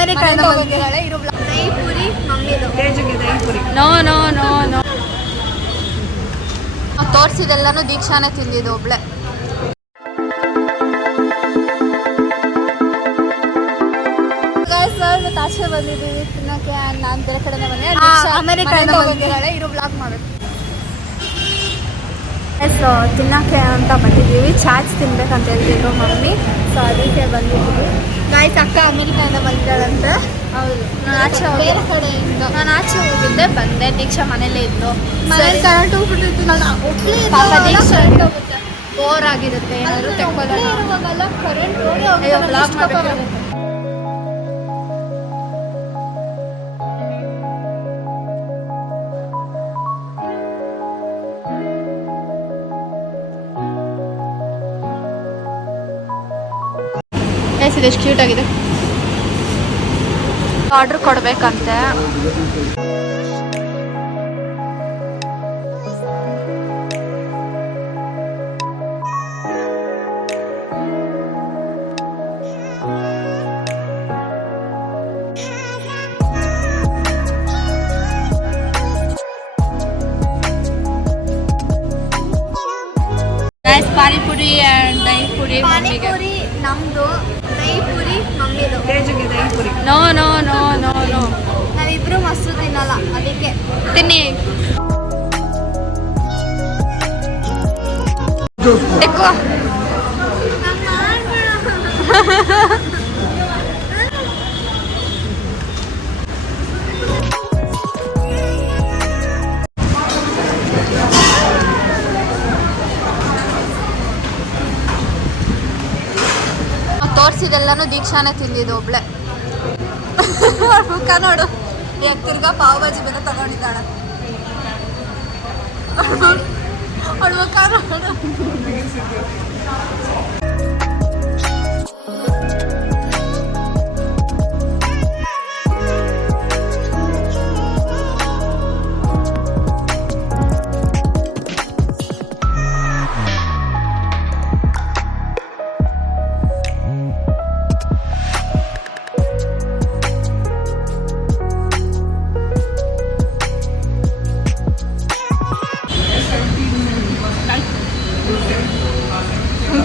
ಅಮೆರಿಕದಿಂದ ಬಂದಿದ್ದಾಳೆ. ಇರೋ ದಹಿ ಪೂರಿ ಮಮ್ಮಿದು. ತೇಜುಗೆ dahi puri. No no no no ತೋರಿಸಿದೆಲ್ಲನೂ ದೀಕ್ಷಾನೇ ತಿಂದಿದ್ದು ಒಬ್ಳೆ. ಆಚೆ ಬಂದಿದ್ದೀವಿ ತಿನ್ನೋಕ್ಕೆ. ನಾನು ಬೇರೆ ಕಡೆನೇ ಬಂದೆ. ಅಮೆರಿಕದಿಂದ ಬಂದಿದ್ದಾಳೆ. ಇರೋ ಬ್ಲಾಗ್ ಮಾಡಬೇಕು. ಸೊ ತಿನ್ನೋಕ್ಕೆ ಅಂತ ಬಂದಿದ್ದೀವಿ. ಚಾಟ್ಸ್ ತಿನ್ಬೇಕಂತ ಹೇಳ್ತಿದ್ರು ಮಮ್ಮಿ. ಸೊ ಅದಕ್ಕೆ ಬಂದಿದ್ದೀವಿ. ಗಾಯ್ಸ್ ಅಕ್ಕ ಅಮೆರಿಕದಿಂದ ಬಂದಿದ್ದಾಳಂತೆ. ಹೌದು. ನಾನು ಆಚೆ ಹೋಗಿದ್ದೆ ಬಂದೆ. ದೀಕ್ಷಾ ಮನೇಲೇ ಇದ್ದು. ಮನೇಲಿ ಕರೆಂಟ್ ಹೋಗ್ಬಿಟ್ಟಿತ್ತು. ನಾನು ಬೋರ್ ಆಗಿರುತ್ತೆ. ಏನಾದರೂ ತೆಕ್ಕೊಳ್ಳೋಣ. ಕರೆಂಟ್ ಬ್ಲಾಗ್ ಮಾಡಬೇಕು. ಎಷ್ಟು ಕ್ಯೂಟ್ ಆಗಿದೆ. ಆರ್ಡರ್ ಕೊಡ್ಬೇಕಂತೆ. ಪಾನಿಪುರಿ ಆ್ಯಂಡ್ ದಹಿ ಪುರಿ. ಪಾನಿಪುರಿ ನಮ್ಮದು, ದಹಿ ಪೂರಿ ಮಮ್ಮಿದು. ತೇಜುಗೆ dahi puri. No no no no no ನಾವಿಬ್ರು ಮಸ್ತು ತಿನ್ನಲ್ಲ, ಅದಕ್ಕೆ ತಿನ್ನಿ. ತೋರಿಸಿದೆಲ್ಲನೂ ದೀಕ್ಷಾನೇ ತಿಂದಿದ್ದು ಒಬ್ಳೆ. ಮುಖ ನೋಡು. ತಿರ್ಗಾ ಪಾವ್ ಭಾಜಿ ಬೇರೆ ತಗೊಂಡಿದ್ದಾಳೆ. ಅವಳ ಮುಖ ನೋಡು.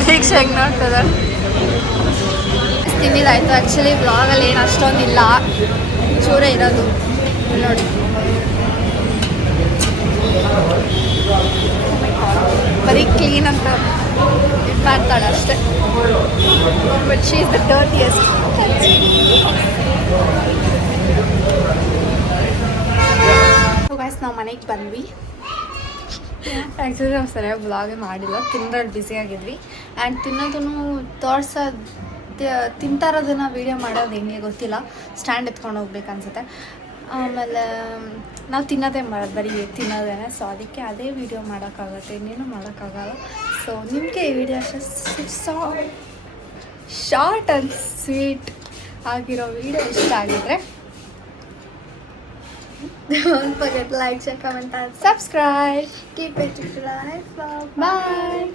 ದೀಕ್ಷಾ ಹೆಂಗೆ ನೋಡ್ತದೆ. ತಿಂದಿದ್ದಾಯ್ತು. ಆ್ಯಕ್ಚುಲಿ ಬ್ಲಾಗಲ್ಲಿ ಏನು ಅಷ್ಟೊಂದಿಲ್ಲ, ಚೂರೇ ಇರೋದು ನೋಡಿ. ಬರೀ ಕ್ಲೀನ್ ಅಂತ ಇದು ಮಾಡ್ತಾಳೆ ಅಷ್ಟೇ. But she is the dirtiest. Guys ನಾವು ಮನೆಗೆ ಬಂದ್ವಿ. ಆ್ಯಕ್ಚುಲಿ ನಾವು ಸರಿಯಾಗಿ ವ್ಲಾಗೇ ಮಾಡಿಲ್ಲ, ತಿನ್ನೋದ್ರಲ್ಲಿ ಬ್ಯುಸಿಯಾಗಿದ್ವಿ. ಆ್ಯಂಡ್ ತಿನ್ನೋದನ್ನು ತಿಂತಾ ಇರೋದನ್ನು ವೀಡಿಯೋ ಮಾಡೋದು ಹೆಂಗೆ ಗೊತ್ತಿಲ್ಲ. ಸ್ಟ್ಯಾಂಡ್ ಎತ್ಕೊಂಡು ಹೋಗ್ಬೇಕು ಅನ್ಸುತ್ತೆ. ಆಮೇಲೆ ನಾವು ತಿನ್ನೋದೇ ಮಾಡೋದು, ಬರೀ ತಿನ್ನೋದೇನೆ. ಸೊ ಅದಕ್ಕೆ ಅದೇ ವೀಡಿಯೋ ಮಾಡೋಕ್ಕಾಗುತ್ತೆ, ಇನ್ನೇನು ಮಾಡೋಕ್ಕಾಗಲ್ಲ. ಸೊ ನಿಮಗೆ ಈ ವಿಡಿಯೋ ಅಷ್ಟೇ ಶಾರ್ಟ್ ಆ್ಯಂಡ್ ಸ್ವೀಟ್ ಆಗಿರೋ ವಿಡಿಯೋ ಇಷ್ಟ ಆಗಿದ್ರೆ don't forget to like, share, comment and subscribe. Keep it alive. Bye.